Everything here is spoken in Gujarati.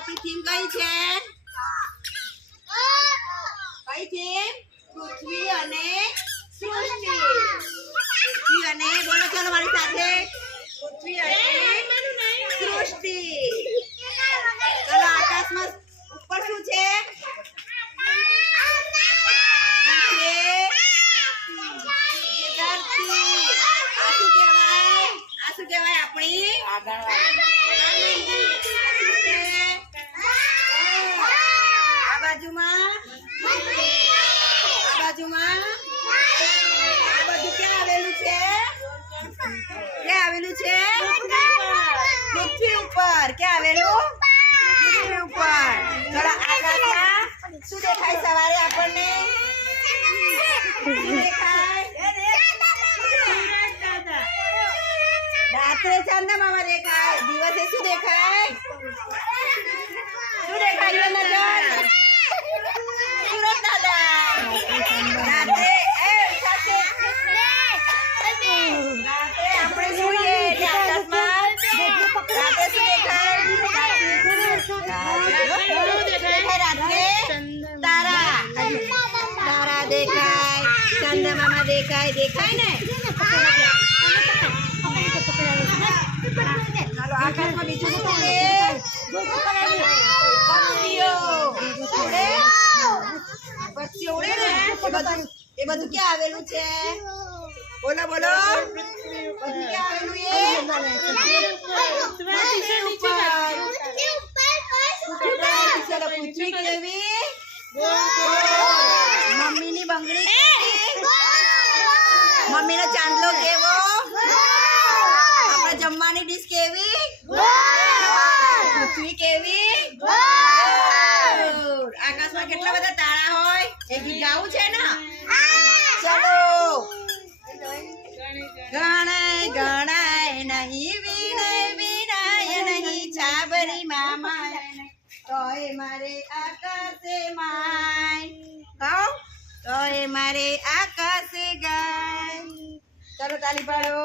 આપણી થીમ કઈ છે? કઈ થીમ? પૃથ્વી અને સૃષ્ટિ. પૃથ્વી અને બોલો ચાલો મારી સાથે. પૃથ્વી અને સૃષ્ટિ. ચાલો આકાશમાં ઉપર શું છે? આપણી આ બાજુમાં આ બધું ક્યાં આવેલું છે? ક્યાં આવેલું છે? પૃથ્વી ઉપર. ક્યાં આવેલું? પૃથ્વી ઉપર. ચલો આકાશમાં શું દેખાય સવારે આપણને? શું દેખાય? રાત્રે ચંદ્રમામાં દેખાય. દિવસે શું દેખાય? શું દેખાય નજર? સુરત દાદા. રાત્રે આપણે જોઈએ આકાશમાં રાત્રે શું દેખાય? રાત્રે તારા તારા દેખાય. ચંદ્રમામાં દેખાય. દેખાય ને? ચાલો આકાશમાં બીજું શું છે? પક્ષીઓ ઉડે ને એ બધું ક્યાં આવેલું છે? બોલો બોલો. બધું ક્યાં આવેલું? પૃથ્વી કેવી? મમ્મીની બંગડી. મમ્મીનો ચાંદલો કેવો? આપણા જમવાની ડીશ કેવી? પૃથ્વી કેવી? આકાશમાં કેટલા બધા તારા હોય એ ગીત ગાવું છે ને? ચલો. ગણાય ગણાય નહીં વિનાય નહીં છાબરી મામા તોય મારે આકાશે માય કહો તોય મારે આકાશે ગાય. ચલો તાલી પાડો.